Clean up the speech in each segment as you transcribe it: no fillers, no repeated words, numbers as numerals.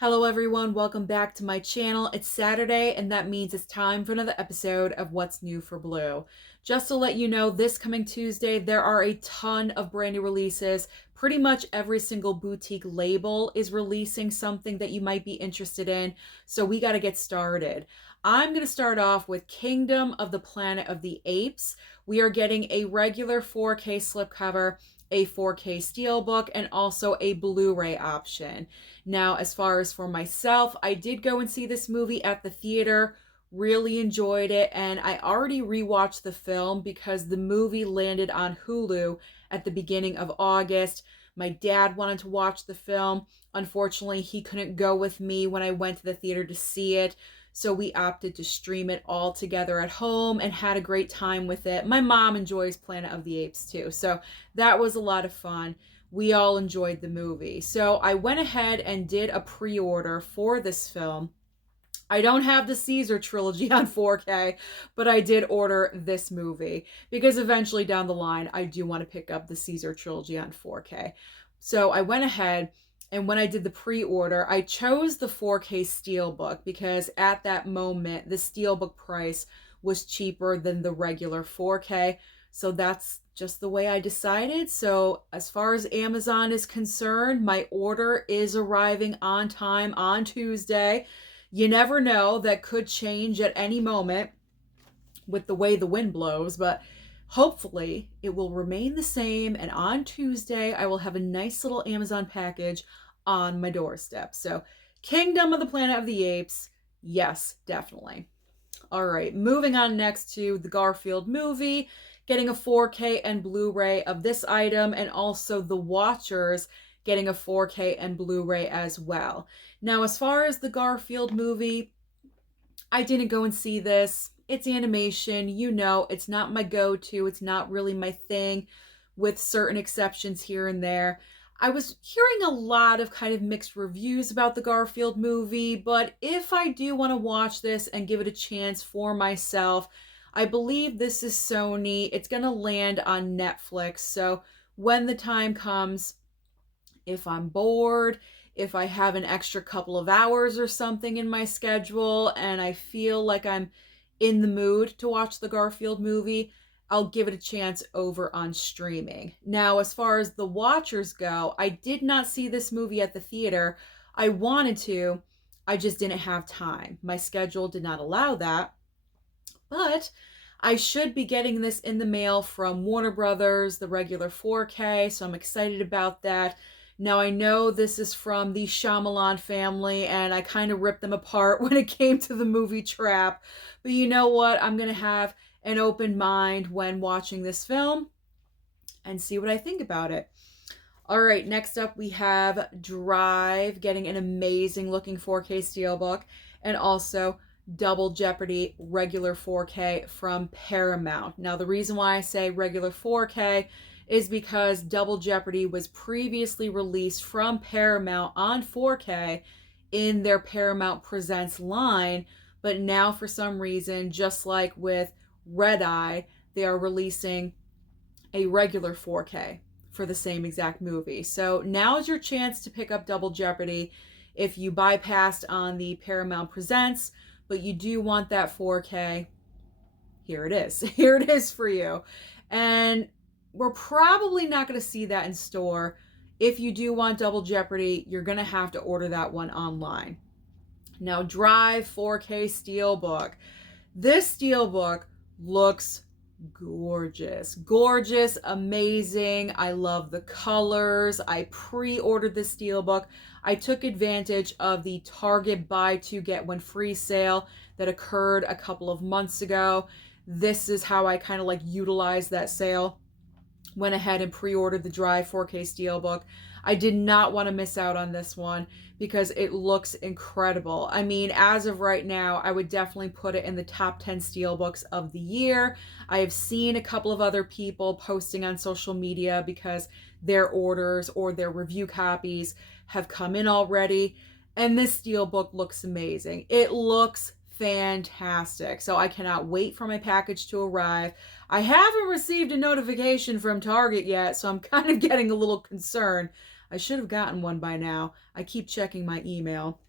Hello everyone, welcome back to my channel. It's Saturday and that means it's time for another episode of What's New for Blue. Just to let you know, this coming Tuesday there are a ton of brand new releases. Pretty much every single boutique label is releasing something that you might be interested in, so we got to get started. I'm going to start off with Kingdom of the Planet of the Apes. We are getting a regular 4K slipcover, a 4K steelbook, and also a Blu-ray option. Now, as far as for myself, I did go and see this movie at the theater, really enjoyed it, and I already rewatched the film because the movie landed on Hulu at the beginning of August. My dad wanted to watch the film. Unfortunately, he couldn't go with me when I went to the theater to see it, so we opted to stream it all together at home and had a great time with it. My mom enjoys Planet of the Apes too, so that was a lot of fun. We all enjoyed the movie. So I went ahead and did a pre-order for this film. I don't have the Caesar trilogy on 4K, but I did order this movie because eventually down the line, I do want to pick up the Caesar trilogy on 4K. So I went ahead and when I did the pre-order, I chose the 4K Steelbook because at that moment, the Steelbook price was cheaper than the regular 4K. So that's just the way I decided. So as far as Amazon is concerned, my order is arriving on time on Tuesday. You never know, that could change at any moment with the way the wind blows, but hopefully it will remain the same, and on Tuesday I will have a nice little Amazon package on my doorstep. So Kingdom of the Planet of the Apes, yes, definitely. All right, moving on next to the Garfield movie, getting a 4K and Blu-ray of this item, and also The Watchers getting a 4K and Blu-ray as well. Now, as far as the Garfield movie, I didn't go and see this. It's animation, you know, it's not my go-to, it's not really my thing, with certain exceptions here and there. I was hearing a lot of kind of mixed reviews about the Garfield movie, but if I do want to watch this and give it a chance for myself, I believe this is Sony. It's going to land on Netflix. So when the time comes, if I'm bored, if I have an extra couple of hours or something in my schedule and I feel like I'm in the mood to watch the Garfield movie, I'll give it a chance over on streaming. Now, as far as The Watchers go, I did not see this movie at the theater. I wanted to, I just didn't have time. My schedule did not allow that. But I should be getting this in the mail from Warner Brothers, the regular 4K, so I'm excited about that. Now, I know this is from the Shyamalan family, and I kind of ripped them apart when it came to the movie Trap. But you know what? I'm going to have an open mind when watching this film and see what I think about it. All right, next up we have Drive, getting an amazing looking 4K steelbook, and also Double Jeopardy regular 4K from Paramount. Now, the reason why I say regular 4K is because Double Jeopardy was previously released from Paramount on 4K in their Paramount Presents line, but now for some reason, just like with Red Eye, they are releasing a regular 4K for the same exact movie. So now is your chance to pick up Double Jeopardy if you bypassed on the Paramount Presents, but you do want that 4K. Here it is. Here it is for you. And we're probably not going to see that in store. If you do want Double Jeopardy, you're going to have to order that one online. Now, Drive 4K Steelbook. This Steelbook looks gorgeous. Gorgeous, amazing. I love the colors. I pre-ordered the Steelbook. I took advantage of the Target buy two get one free sale that occurred a couple of months ago. This is how I kind of like utilized that sale. Went ahead and pre-ordered the Drive 4K Steelbook. I did not want to miss out on this one because it looks incredible. I mean, as of right now, I would definitely put it in the top 10 Steelbooks of the year. I have seen a couple of other people posting on social media because their orders or their review copies have come in already, and this Steelbook looks amazing. It looks fantastic. So I cannot wait for my package to arrive. I haven't received a notification from Target yet, so I'm kind of getting a little concerned. I should have gotten one by now. I keep checking my email.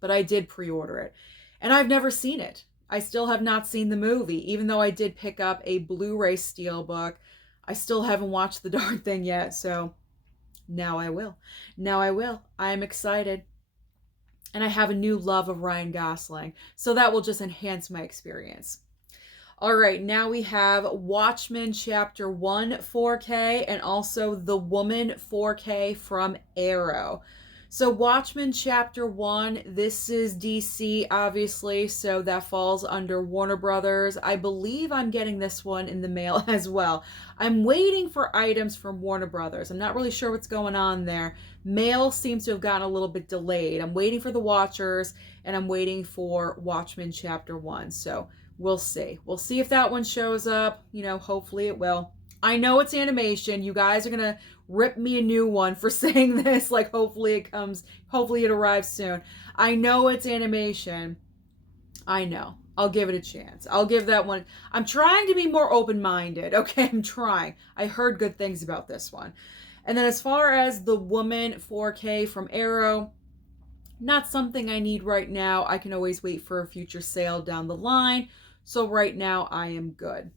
but I did pre-order it. And I've never seen it. I still have not seen the movie, even though I did pick up a Blu-ray Steelbook. I still haven't watched the darn thing yet, so now I will. Now I will. I am excited. And I have a new love of Ryan Gosling, so that will just enhance my experience. All right, now we have Watchmen Chapter 1 4K and also The Woman 4K from Arrow. So Watchmen Chapter 1, this is DC, obviously, so that falls under Warner Brothers. I believe I'm getting this one in the mail as well. I'm waiting for items from Warner Brothers. I'm not really sure what's going on there. Mail seems to have gotten a little bit delayed. I'm waiting for The Watchers, and I'm waiting for Watchmen Chapter 1, so we'll see. We'll see if that one shows up. You know, hopefully it will. I know it's animation. You guys are going to rip me a new one for saying this. Like, hopefully it comes, hopefully it arrives soon. I know it's animation. I know. I'll give it a chance. I'll give that one. I'm trying to be more open-minded. Okay, I'm trying. I heard good things about this one. And then as far as The Woman 4K from Arrow, not something I need right now. I can always wait for a future sale down the line. So right now I am good.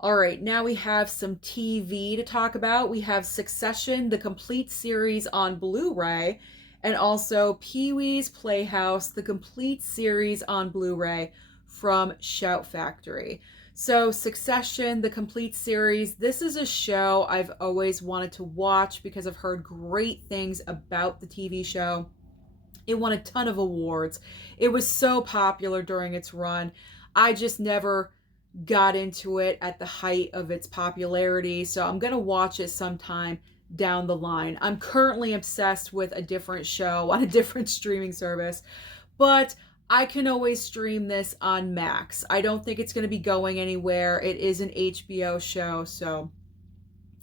All right, now we have some TV to talk about. We have Succession, the complete series on Blu-ray, and also PeeWee's Playhouse, the complete series on Blu-ray from Shout Factory. So Succession, the complete series, this is a show I've always wanted to watch because I've heard great things about the TV show. It won a ton of awards. It was so popular during its run. I just never got into it at the height of its popularity, so I'm gonna watch it sometime down the line. I'm currently obsessed with a different show on a different streaming service, but I can always stream this on Max. I don't think it's going to be going anywhere. It is an HBO show, so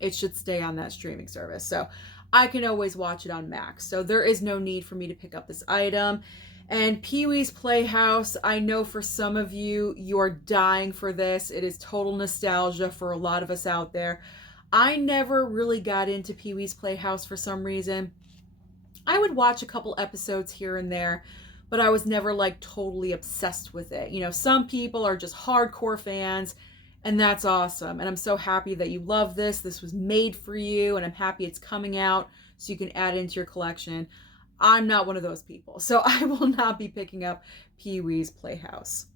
it should stay on that streaming service. So I can always watch it on Max. So there is no need for me to pick up this item. And PeeWee's Playhouse, I know for some of you, you are dying for this. It is total nostalgia for a lot of us out there. I never really got into PeeWee's Playhouse for some reason. I would watch a couple episodes here and there, but I was never like totally obsessed with it. You know, some people are just hardcore fans, and that's awesome. And I'm so happy that you love this. This was made for you, and I'm happy it's coming out so you can add it into your collection. I'm not one of those people, so I will not be picking up PeeWee's Playhouse.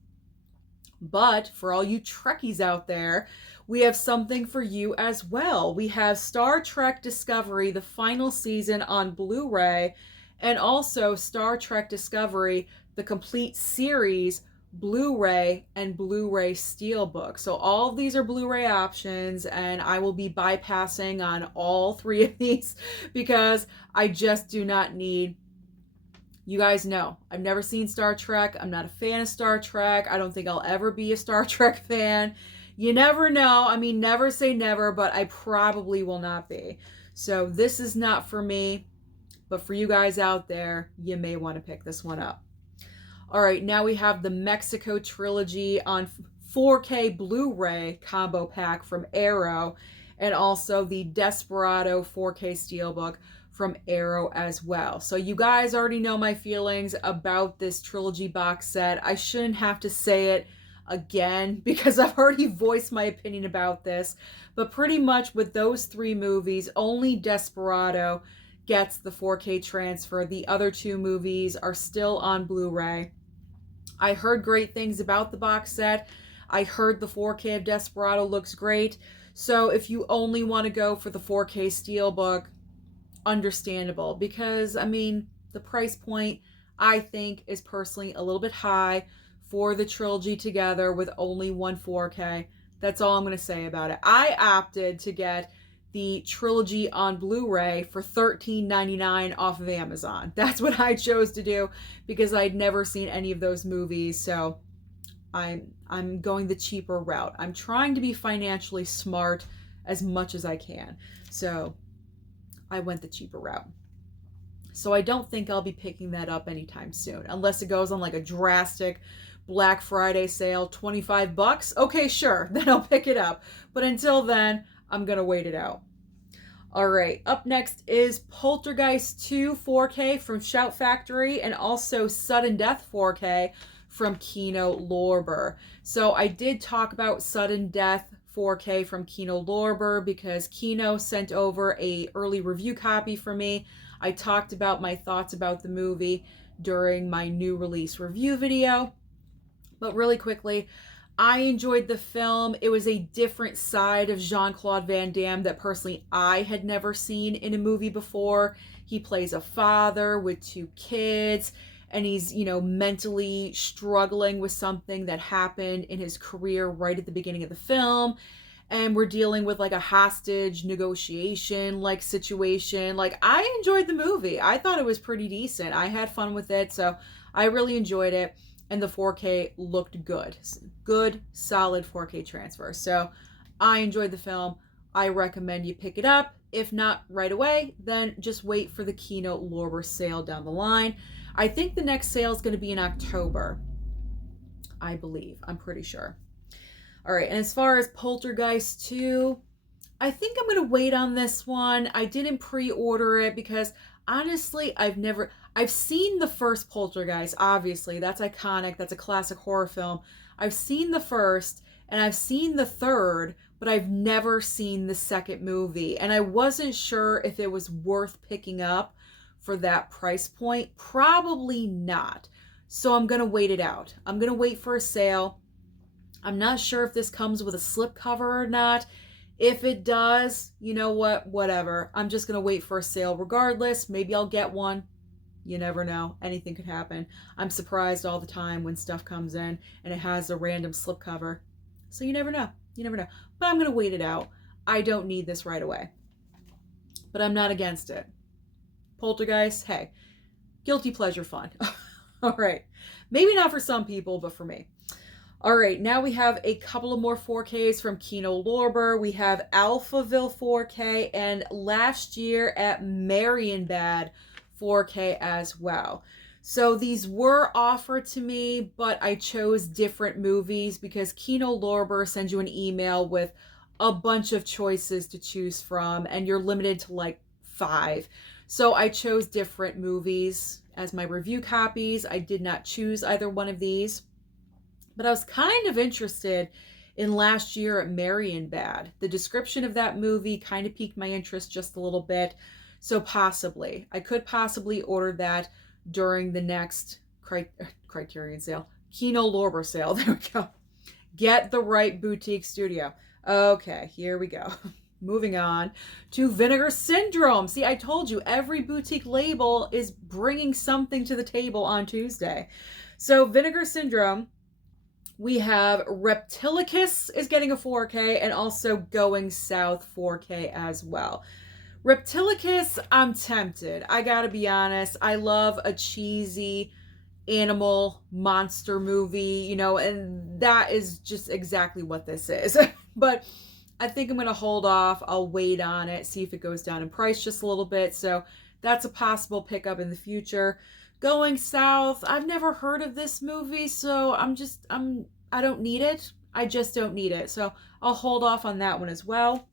But for all you Trekkies out there, we have something for you as well. We have Star Trek Discovery, the final season on Blu-ray, and also Star Trek Discovery, the complete series, Blu-ray and Blu-ray Steelbook. So all of these are Blu-ray options, and I will be bypassing on all three of these because I just do not need. You guys know, I've never seen Star Trek. I'm not a fan of Star Trek. I don't think I'll ever be a Star Trek fan. You never know. I mean, never say never, but I probably will not be. So this is not for me, but for you guys out there, you may want to pick this one up. All right, now we have the Mexico Trilogy on 4K Blu-ray combo pack from Arrow, and also the Desperado 4K Steelbook from Arrow as well. So you guys already know my feelings about this trilogy box set. I shouldn't have to say it again because I've already voiced my opinion about this. But pretty much with those three movies, only Desperado gets the 4K transfer. The other two movies are still on Blu-ray. I heard great things about the box set. I heard the 4K of Desperado looks great. So if you only want to go for the 4K Steelbook, understandable, because I mean the price point I think is personally a little bit high for the trilogy together with only one 4K. That's all I'm going to say about it. I opted to get the trilogy on Blu-ray for $13.99 off of Amazon. That's what I chose to do because I'd never seen any of those movies, so I'm going the cheaper route. I'm trying to be financially smart as much as I can. So I went the cheaper route. So I don't think I'll be picking that up anytime soon, unless it goes on like a drastic Black Friday sale, $25. Okay, sure, then I'll pick it up. But until then, I'm gonna wait it out. All right, up next is Poltergeist 2 4K from Shout Factory and also Sudden Death 4K from Kino Lorber. So I did talk about Sudden Death 4K from Kino Lorber because Kino sent over a early review copy for me. I talked about my thoughts about the movie during my new release review video. But really quickly, I enjoyed the film. It was a different side of Jean-Claude Van Damme that personally I had never seen in a movie before. He plays a father with 2 kids, and he's, mentally struggling with something that happened in his career right at the beginning of the film. And we're dealing with like a hostage negotiation like situation. Like, I enjoyed the movie. I thought it was pretty decent. I had fun with it, so I really enjoyed it. And the 4K looked good. Good, solid 4K transfer. So I enjoyed the film. I recommend you pick it up. If not right away, then just wait for the Kino Lorber sale down the line. I think the next sale is going to be in October. I believe. I'm pretty sure. All right, and as far as Poltergeist 2, I think I'm going to wait on this one. I didn't pre-order it because honestly, I've seen the first Poltergeist, obviously. That's iconic. That's a classic horror film. I've seen the first and I've seen the third, but I've never seen the second movie. And I wasn't sure if it was worth picking up for that price point. Probably not. So I'm going to wait it out. I'm going to wait for a sale. I'm not sure if this comes with a slipcover or not. If it does, you know what? Whatever. I'm just going to wait for a sale regardless. Maybe I'll get one. You never know. Anything could happen. I'm surprised all the time when stuff comes in and it has a random slipcover. So you never know. You never know. But I'm going to wait it out. I don't need this right away. But I'm not against it. Poltergeist, hey, guilty pleasure fun. All right. Maybe not for some people, but for me. All right, now we have a couple of more 4Ks from Kino Lorber. We have Alphaville 4K and last year at Marienbad 4K as well. So these were offered to me, but I chose different movies because Kino Lorber sends you an email with a bunch of choices to choose from, and you're limited to like 5. So I chose different movies as my review copies. I did not choose either one of these. But I was kind of interested in last year at Marienbad. The description of that movie kind of piqued my interest just a little bit. So possibly, I could possibly order that during the next Criterion sale. Kino Lorber sale. There we go. Get the right boutique studio. Okay, here we go. Moving on to Vinegar Syndrome. See, I told you, every boutique label is bringing something to the table on Tuesday. So Vinegar Syndrome, we have Reptilicus is getting a 4K and also Going South 4K as well. Reptilicus, I'm tempted. I gotta be honest. I love a cheesy animal monster movie, and that is just exactly what this is. But I think I'm gonna hold off. I'll wait on it, see if it goes down in price just a little bit. So that's a possible pickup in the future. Going South, I've never heard of this movie, so I don't need it. I just don't need it. So I'll hold off on that one as well.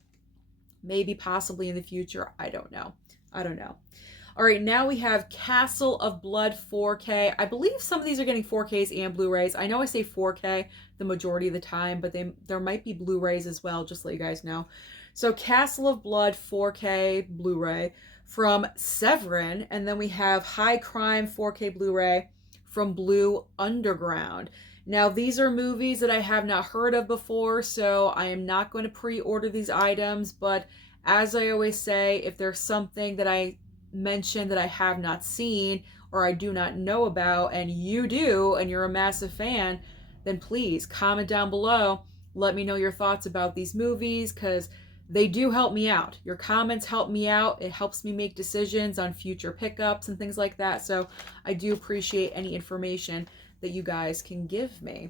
Maybe possibly in the future. I don't know. All right, now we have Castle of Blood 4K. I believe some of these are getting 4Ks and Blu-rays. I know I say 4K the majority of the time, but there might be Blu-rays as well, just to let you guys know. So Castle of Blood 4K Blu-ray from Severin, and then we have High Crime 4K Blu-ray from Blue Underground. Now, these are movies that I have not heard of before, so I am not going to pre-order these items, but as I always say, if there's something that I mention that I have not seen or I do not know about, and you do, and you're a massive fan, then please comment down below. Let me know your thoughts about these movies, because they do help me out. Your comments help me out. It helps me make decisions on future pickups and things like that. So I do appreciate any information that you guys can give me.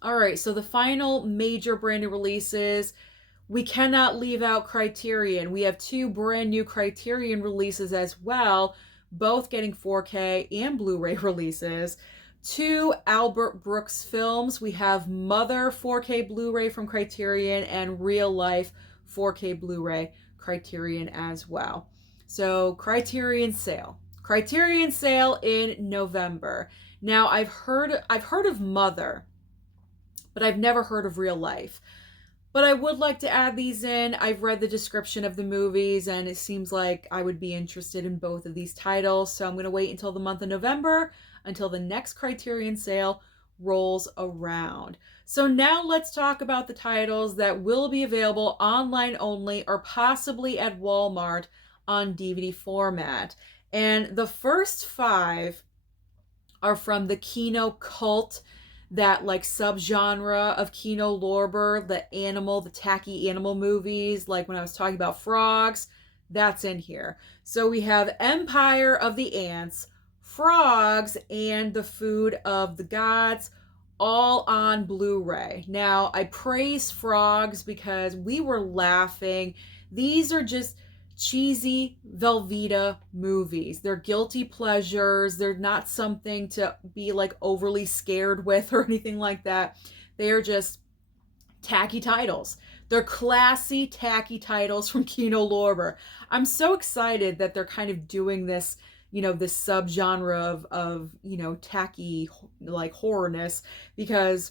All right, so the final major brand new releases, we cannot leave out Criterion. We have 2 brand new Criterion releases as well, both getting 4K and Blu-ray releases. 2 Albert Brooks films. We have Mother 4K Blu-ray from Criterion and Real Life 4K Blu-ray Criterion as well. So Criterion sale. Criterion sale in November. Now I've heard of Mother, but I've never heard of Real Life. But I would like to add these in. I've read the description of the movies and it seems like I would be interested in both of these titles. So I'm going to wait until the month of November, until the next Criterion sale rolls around. So now let's talk about the titles that will be available online only or possibly at Walmart on DVD format. And the first 5 are from the Kino Cult, that like subgenre of Kino Lorber, the tacky animal movies, like when I was talking about frogs, that's in here. So we have Empire of the Ants, Frogs, and The Food of the Gods, all on Blu-ray. Now, I praise Frogs because we were laughing. These are just cheesy Velveeta movies. They're guilty pleasures. They're not something to be like overly scared with or anything like that. They are just tacky titles. They're classy, tacky titles from Kino Lorber. I'm so excited that they're kind of doing this, this subgenre of tacky like horrorness, because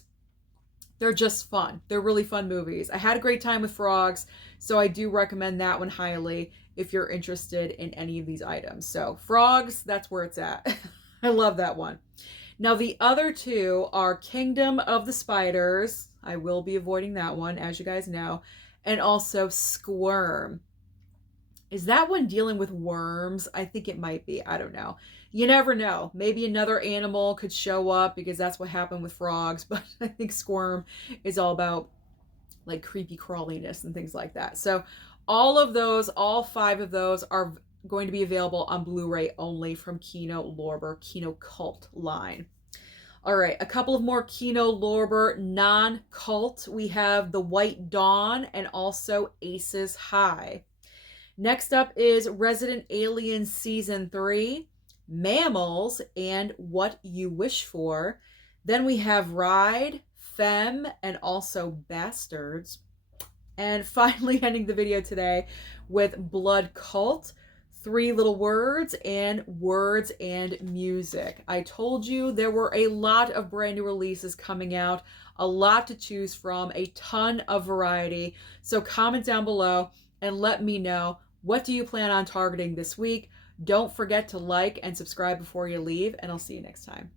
they're just fun. They're really fun movies. I had a great time with Frogs, so I do recommend that one highly if you're interested in any of these items. So Frogs, that's where it's at. I love that one. Now the other 2 are Kingdom of the Spiders. I will be avoiding that one, as you guys know. And also Squirm. Is that one dealing with worms? I think it might be. I don't know. You never know. Maybe another animal could show up, because that's what happened with Frogs. But I think Squirm is all about like creepy crawliness and things like that. So all 5 of those are going to be available on Blu-ray only from Kino Lorber, Kino Cult line. All right, a couple of more Kino Lorber non-cult. We have The White Dawn and also Aces High. Next up is Resident Alien Season 3, Mammals, and What You Wish For. Then we have Ride, Femme, and also Bastards. And finally ending the video today with Blood Cult, 3 Little Words, and Words and Music. I told you there were a lot of brand new releases coming out, a lot to choose from, a ton of variety. So comment down below and let me know, what do you plan on targeting this week? Don't forget to like and subscribe before you leave, and I'll see you next time.